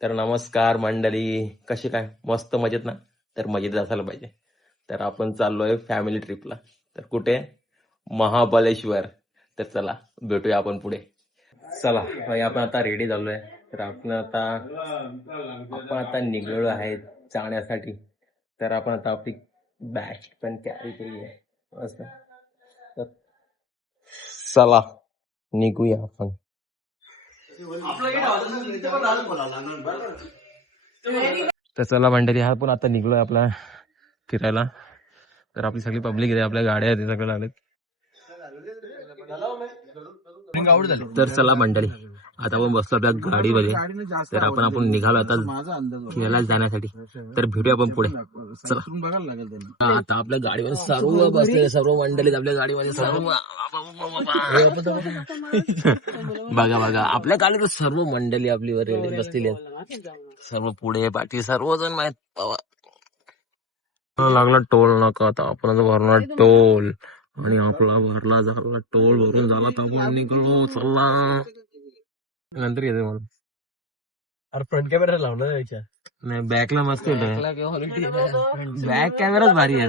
तर नमस्कार मंडळी, कशी काय? मस्त मजेत ना? तर मजेत असायला पाहिजे. तर आपण चाललोय फॅमिली ट्रिपला. तर कुठे? महाबळेश्वर. तर चला भेटूया आपण पुढे. चला भाई, आपण आता रेडी झालोय. तर आपण आता निघलेलो आहे जाण्यासाठी. तर आपण आता आपली बॅग पण कॅरी केली आहे. असं. तर चला निघूया आपण. तर चला मंडळी, हा पण आता निघलोय आपला फिरायला. तर आपली सगळी पब्लिक आहे, आपल्या गाड्या आहेत, सगळं आलेत. तर चला मंडळी, आता आपण बसलो आपल्या गाडीमध्ये. तर आपण निघालो आता फिरायला जाण्यासाठी. तर भेटूया आपण पुढे. चला, आता आपल्या गाडीमध्ये सर्व बसलेले, सर्व मंडळी आपल्या गाडीमध्ये सर्व. बघा बघा, आपल्या गाडीत सर्व मंडळी आपली वर बसलेली आहेत. सर्व पुढे पाठी सर्वजण माहित. लागला टोल नका, आता आपण भरणार टोल. आणि आपला भरला झाला टोल, भरून झाला तर आपण निघलो. चला नंतर येते मला. अरे फ्रंट कॅमेरा लावला याच्या नाही, बॅकला मस्त बॅक कॅमेराच भारी आहे.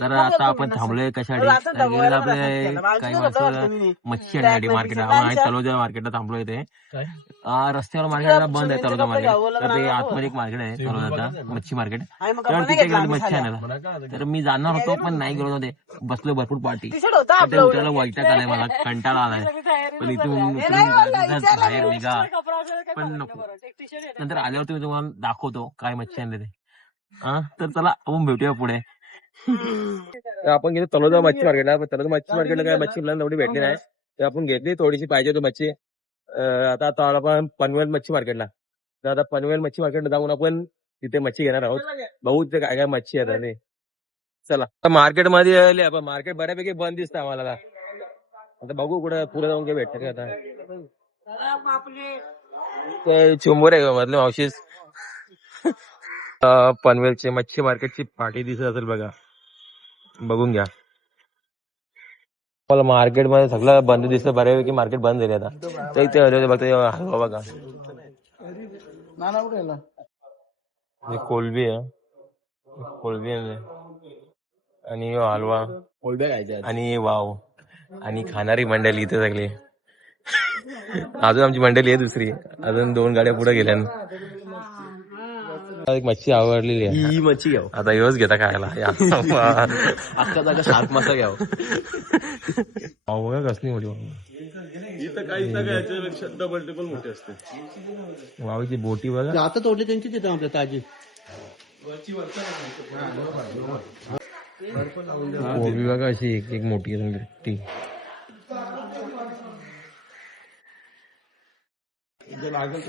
तर आता आपण थांबलोय कशासाठी? आपले काही माणसं मच्छी आणण्यासाठी मार्केट. आपण तलोजा मार्केटला थांबलोय. ते रस्त्यावर मार्केटला बंद आहे तलोजा मार्केट. तर ते आतमध्ये एक मार्केट आहे तलोजाचा, मच्छी मार्केट. तर तिथे गेलो मच्छी आणायला. तर मी जाणार होतो पण नाही गेलो होते. बसलो भरपूर पार्टी. त्याला वैताग आलाय, मला कंटाळा आलाय. पण इथून बाहेर निघा पण नको. नंतर आल्यावर तुम्ही तुम्हाला दाखवतो काय मच्छी आणले ते. तर चला आपण भेटूया पुढे. तर आपण गेलो तलोजा मच्छी मार्केटला. तलोजा मच्छी मार्केटला काय मच्छी आपल्याला एवढी भेटली नाही. तर आपण घेतली थोडीशी, पाहिजे होती मच्छी. आता आपण पनवेल मच्छी मार्केटला. तर आता पनवेल मच्छी मार्केटला जाऊन आपण तिथे मच्छी घेणार आहोत. बघू तिथे काय काय मच्छी आहे ते. चला, मार्केटमध्ये आले आपण. मार्केट बऱ्यापैकी बंद दिसतं आम्हाला. आता बघू कुठं पुढे जाऊन काय भेटतं का आता. चुंबूर आहे मधले मावशीस. पनवेलची मच्छी मार्केटची पाठी दिसत असेल बघा, बघून घ्या. मला मार्केटमध्ये सगळं बंद दिसतं, बऱ्यापैकी मार्केट बंद झाले आता. तर इथे बघा हलवा बघा, कोलबी आहे, कोलबी आणि हलवा आणि वाव आणि खाणारी मंडळी इथे सगळी. अजून आमची मंडळी आहे दुसरी, अजून 2 गाड्या पुढे गेल्या. एक मच्छी आवडलेली आहे, ही मच्छी घ्याव आता. येऊच घेता खायला अख्खा जागा शार्क मासा घ्याव. बघा कसली मोठी इथं काही याच्यापेक्षा डबल टिबल मोठी असते. वावीची बोटी बघा, आता तोडली त्यांची तिथं आपल्या ताजी. कोबी बघा अशी एक एक मोठी ती.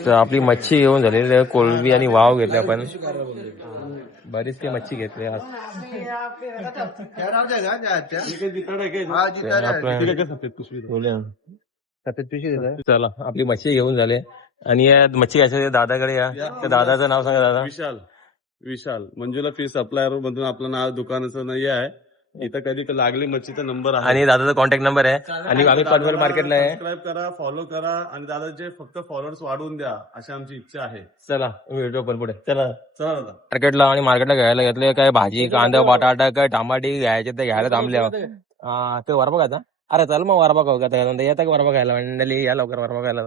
तर आपली मच्छी घेऊन झालेली, कोलबी आणि वाव घेतले आपण. बरीच काही मच्छी घेतली आज. चला आपली मच्छी घेऊन झाले. आणि या मच्छी घ्यायची दादाकडे या. त्या दादाचं नाव सांगा दादा. विशाल मंजुला फिश सप्लायर मधून आपलं नाव दुकानाचं नाही आहे. इथं कधी लागली मच्छीचा नंबर आहे आणि दादाचा कॉन्टॅक्ट नंबर आहे. आणि आम्ही पनवेल मार्केटला आहे. सबस्क्राईब करा, फॉलो करा आणि दादाचे फक्त फॉलोअर्स वाढवून द्या अशी आमची इच्छा आहे. चला व्हिडिओ पण पुढे. चला चला दादा. मार्केटला आणि मार्केटला घ्यायला घेतले काय भाजी, कांदा, बटाटा, काय टमाटे घ्यायचे ते घ्यायला थांबले. ते वरबा खायचा. अरे चल मग वरबा खाऊ का? येतात का वरबा खायला मंडळी? या लवकर वरबा खायला.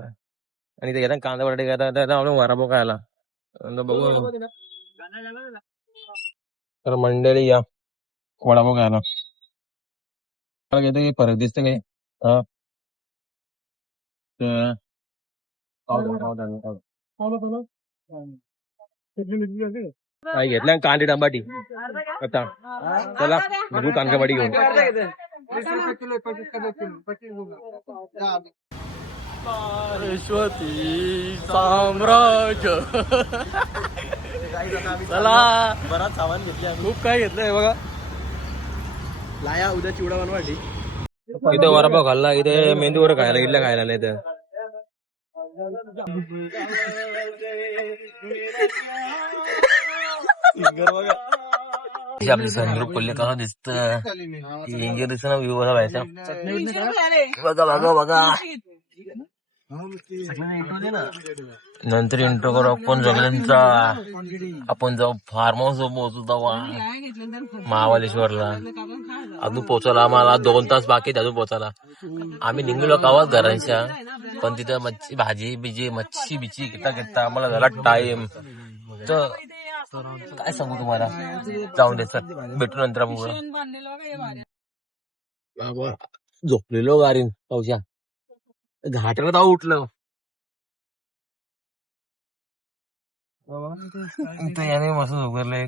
आणि ते घेतात कांदा बटाटे घेतात वरबा खायला. बघू तर मंडळी या वडापाव खायला. घेतो की परत दिसतं काही. काय घेतल्या कांदे टमाटी. आता चला बघू कांदा टमाटी घेऊन. सरस्वती साम्राज्य. चला बराच सामान घेतले, खूप काय घेतलंय बघा. लाया उद्या चिवडा बनवायची. इथे वडापाव खाल्ला, इथे मेंदू वडे खायला, इडल्या खायला नाही तर. आपली संद्रूप कोल्हे कसं दिसतं, इंजिन दिसत ना, व्ह्यू कसा व्हायचा बघा बघा बघा. नंतर इंट्रो करू आपण सगळ्यांचा. आपण जाऊ फार्म हाऊस पोहोचू तेव्हा महाबळेश्वरला. अजून पोहोचायला आम्हाला 2 तास बाकी आहेत अजून पोहोचायला. आम्ही निघलो गावात घरांच्या, पण तिथं मच्छी भाजी बिजी मच्छी बिची घेता आम्हाला झाला टाइम. तर काय सांगू तुम्हाला, जाऊन दे सर, भेटू नंतर आपण. झोपलेलो गाडीन पावसा घाटाला जाऊ उठलं. याने मस्त झोप करलं,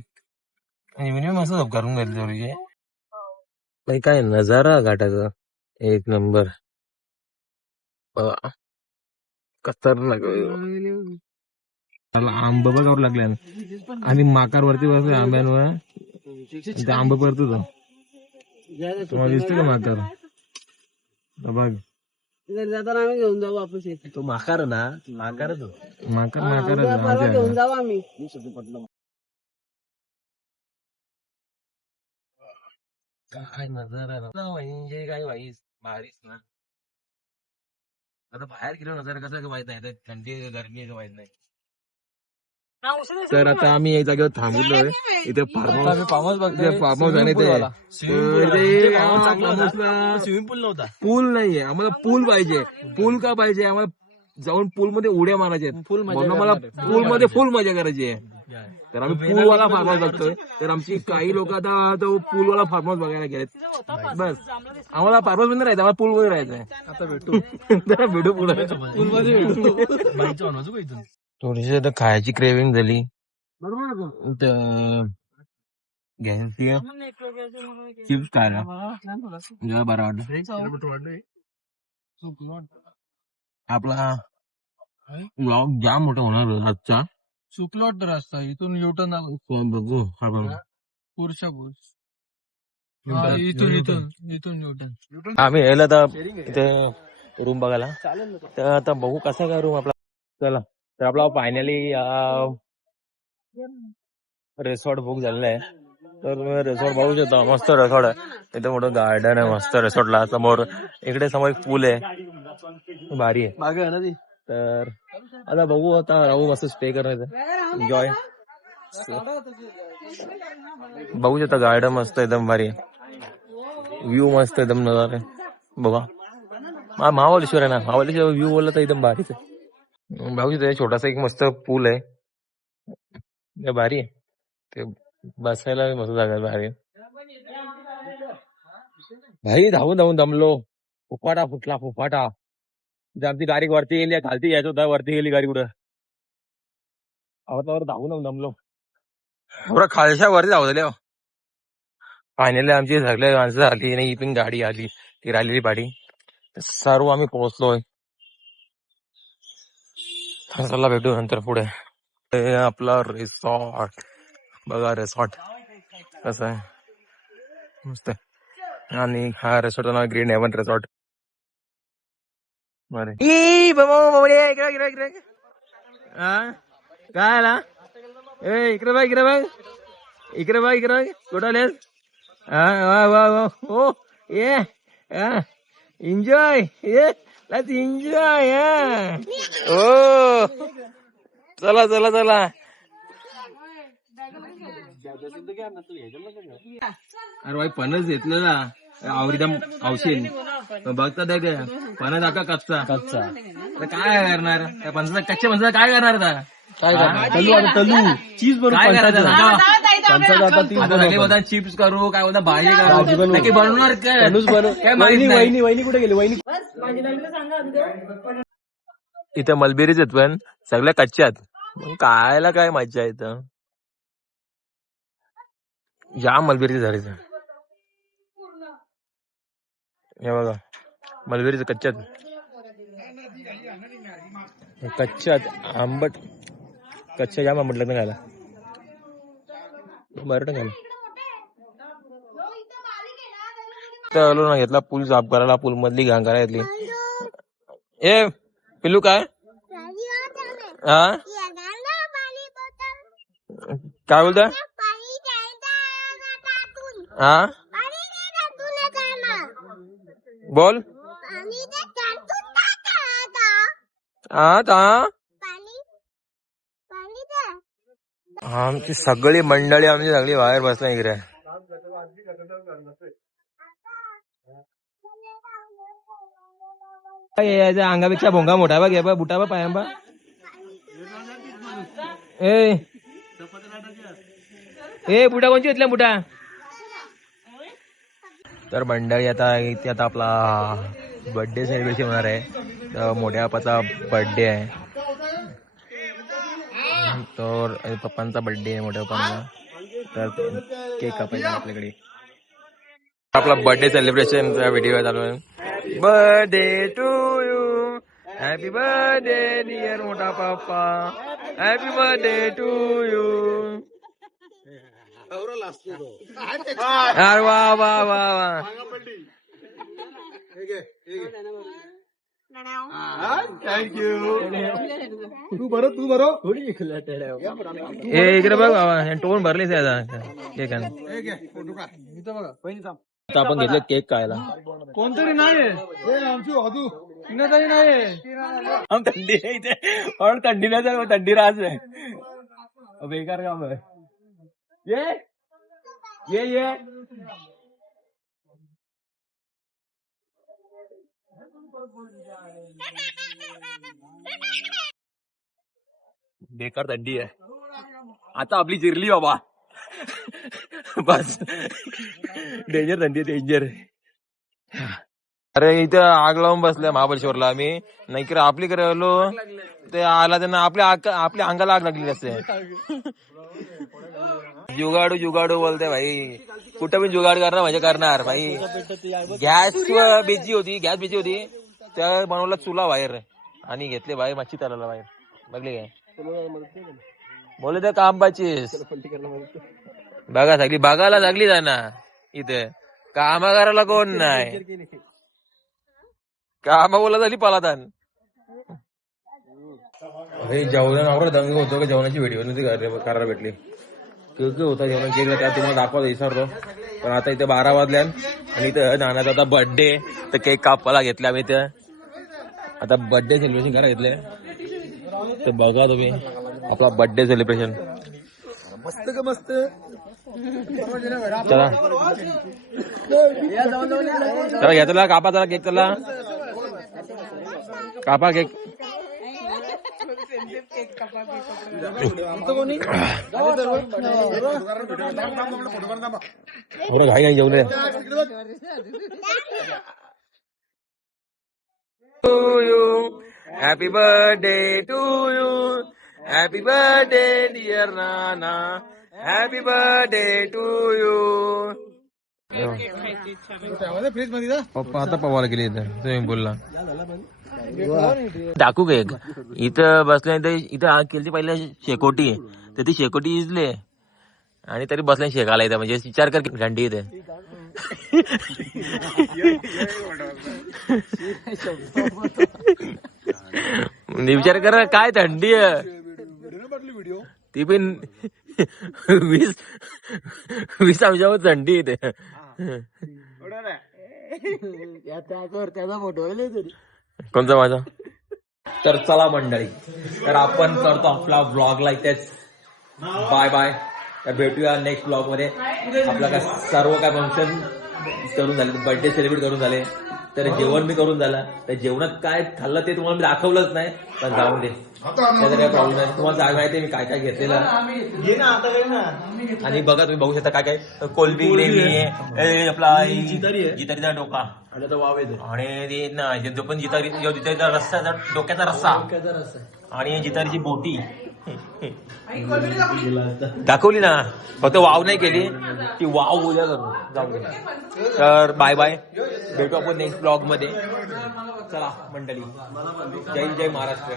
मस्त झोप करून घेतली थोडीशी. काय नजारा घाटाचा एक नंबर. खतरनाक. आंब बघावं लागले आम्ही माकार वरती बसलो आंब्यांवर. ते आंब पडतो तुम्हाला दिसतो का माकार? बघ जाताना आम्ही घेऊन जाऊ वापस. तो माकार ना, माकारच माकार घेऊन जाऊ आम्ही. काय नजारा म्हणजे काय भाईस भारीच ना. आता बाहेर गेलो नजारा कसा माहित नाही, थंडी गरमी माहित नाही. तर आता आम्ही एक जागेवर थांबलोय. इथे फार्म हाऊस आणि स्विमिंग पूल नव्हता. पूल नाहीये, आम्हाला पूल पाहिजे. पूल का पाहिजे आम्हाला? जाऊन पूल मध्ये उड्या मारायच्या, म्हणून मला पूल मध्ये फुल मजा करायची आहे. तर आम्ही पूलवाला फार्म हाऊस बघतोय. तर आमची काही लोक आता तो पूलवाला फार्म हाऊस बघायला गेलेत. बस आम्हाला फार्म हाऊस मध्ये राहायचं, आम्हाला पूल मध्ये राहायचंय. आता भेटू पुढे पूल मध्ये. थोडीशी आता खायची क्रेविंग झाली घ्यायची चिप्स खायला जरा बरं वाटलं. आपला ब्लॉग जाम मोठा होणार आजचा. सुकलॉट रस्ता इथून युटर्न बघू पुरशा इथून युटर्न. आम्ही यायला तर इथे रूम बघायला. तर आता बघू कसा काय रूम आपला. चला तर आपला फायनली रिसॉर्ट बुक झालेला आहे. तर रिसॉर्ट बघू शकतो, मस्त रिसॉर्ट आहे. इथे मोठं गार्डन आहे मस्त रिसॉर्टला. समोर इकडे समोर एक पूल आहे, भारी आहे. मागे आहे ना ती. तर आता बघू, आता राहू मस्त स्टे करायचं, एन्जॉय. बघू शकता गार्डन मस्त एकदम भारी आहे, व्ह्यू मस्त एकदम नजारा आहे. बघा महाबळेश्वर आहे ना, महाबळेश्वर व्ह्यू बोलला तर एकदम भारीच आहे. बघू शकता छोटासा एक मस्त पूल आहे, भारी आहे. ते बसायला मस्त जागा भारी आहे. भाई धावून धावून दमलो, फुफाटा फुटला फुफाटा. आमची गाडी वरती गेली, खालती यायचं होता, वरती गेली गाडी कुठं. आवतावर धावून दमलो, एवढा खालच्या वरती धावले. फायनली आमची सगळ्या माणसं आली नाही, पण गाडी आली, ती राहिलेली गाडी. सर्व आम्ही पोहोचलोय. चला भेटू नंतर पुढे. आपला रिसॉर्ट बघा, रिसॉर्ट कसं आहे, मस्त आहे. आणि हा रिसॉर्टचं नाव ग्रीन हेवन रिसॉर्ट. काय आला इकडे बघ, इकडे बघ, इकडे बघ, इकडे बघ, कुठं आलेस? वा वा वा, हो ये एन्जॉय, लेट्स एन्जॉय. ओ चला चला चला. अरे भाई पणच घेतलं ना आवरीदम औषध बघता त्या काय पणच आता कच्चा कच्चा. काय करणार त्या पणसा, कच्च्या पणसा काय करणार आता? काय करणार? तलू चीज बनवून काय करायचं? चिप्स करू, काय बोलता भाजी करू, बनवणार काय? वहिनी कुठे गेली? वहिनी इथं मलबेरीच आहेत, पण सगळ्या कच्च्या आहेत. खायला काय मज्जा येतं, जाम मलबेरीचे झाडायचं. हे बघा मलबेरीचे कच्च्यात, कच्च्यात आंबट, कच्च्या जाम आंबट लागतं खायला, बरं खायला. आलो ना, घेतला पूल साफ करायला, पूल मधली घाण करायला घेतली. ए पिल्लू काय हा काय बोलता? हा बोल. हा आमची सगळी मंडळी आमची सगळी बाहेर बसला इकडे. अंगापेक्षा भोंगा मोठा बघ बा बुटा बा पायांबा. ए बुटा कोणची घेतल्या बुटा. तर मंडळी आता इथे आता आपला बर्थडे सेलिब्रेशन होणार आहे. तर मोठ्या बापाचा बर्थडे आहे. तर पप्पांचा बर्थडे आहे मोठ्या पप्पांचा. तर केक कापायचा आपल्याकडे. आपला बर्थडे सेलिब्रेशनचा व्हिडिओ चालू आहे. Birthday to you, happy birthday dear मोठा पप्पा, हॅपी बर्थडे टू यू. अरे वा वा वा वा. थँक्यू. तू बरो इकडे बघ बाबा टोन भरलीच आहे आता केक. आता आपण घेतले केक खायला. कोणतरी नाही थंडी आहे इथे पण थंडी नाही तर थंडी राहत आहे. बेकार काम आहे. ये बेकार थंडी आहे. आता आपली जिरली बाबा. बस डेंजर थंडी आहे डेंजर. अरे इथं आग लावून बसल्या महाबळेश्वरला आम्ही. नाही की आपली कडे आलो ते आला त्यांना आपल्या अंगाला आग लागलेली असते. जुगाडू जुगाडू बोलते भाई. कुठं पण जुगाड करणार म्हणजे करणार भाई. गॅस बिजी होती त्या बनवला चुला बाहेर आणि घेतले बाहेर मच्छी तळाला बाहेर. बघले काय बोलले तर काम पाचीस बघा सगळी बघायला लागली जाना. इथे कामा करायला कोण नाही. कामा बोला झाली पालातान. जेवणावर दंग होतो का जेवणाची व्हिडिओ नव्हती करायला भेटली. होता जेवण केलं त्या तुम्हाला दाखवायला विसरलो. पण आता इथे 12 वाजल्या आणि इथं नानाचा आता बर्थडे. तर केक कापायला घेतला आम्ही इथं. आता बर्थडे सेलिब्रेशन करायला घेतले. तर बघा तुम्ही आपला बर्थडे सेलिब्रेशन मस्त का मस्त. चला चला घ्या चला कापा चला केक. चला कापा केक. घाई घाई जेवले. Happy birthday to you, happy birthday dear नाना, हॅपी बर्थडे टू यू. पप्पा आता पवायला गेले इथं तुम्ही बोलला. टाकू केक इथं बसल्या. इथं आग केली पहिल्या शेकोटी तर ती शेकोटी इजले आणि तरी बसल्या शेकायला इथं. म्हणजे विचार कर थंडी इथे. विचार कर काय थंडी आहे. ती पण 20 अंशावर थंडी इथे. त्याचा फोटो कोणता माझा. तर चला मंडळी तर आपण करतो आपला ब्लॉगला इथेच बाय बाय. तर भेटूया नेक्स्ट ब्लॉग मध्ये. आपला काय सर्व काय फंक्शन करून झाले, बर्थडे सेलिब्रेट करून झाले. तर जेवण मी करून झालं. तर जेवणात काय खाल्लं ते तुम्हाला मी दाखवलंच नाही. पण जाऊन दे त्याचा काही प्रॉब्लेम नाही. तुम्हाला काय माहिती मी काय काय घेतलेलं. आणि बघा तुम्ही बघू शकता काय काय कोलबी ग्रेव्ही आहे. आपला जितारीचा डोका आणि ते ना जो पण जितारीचा रस्सा डोक्याचा रस्सा आणि जितारीची बोटी दाखवली ना. फक्त वाव नाही केली ती वाव उद्या करू जाऊ दे. तर बाय बाय. भेटू आपण नेक्स्ट ब्लॉग मध्ये. चला मंडळी जय जय महाराष्ट्र.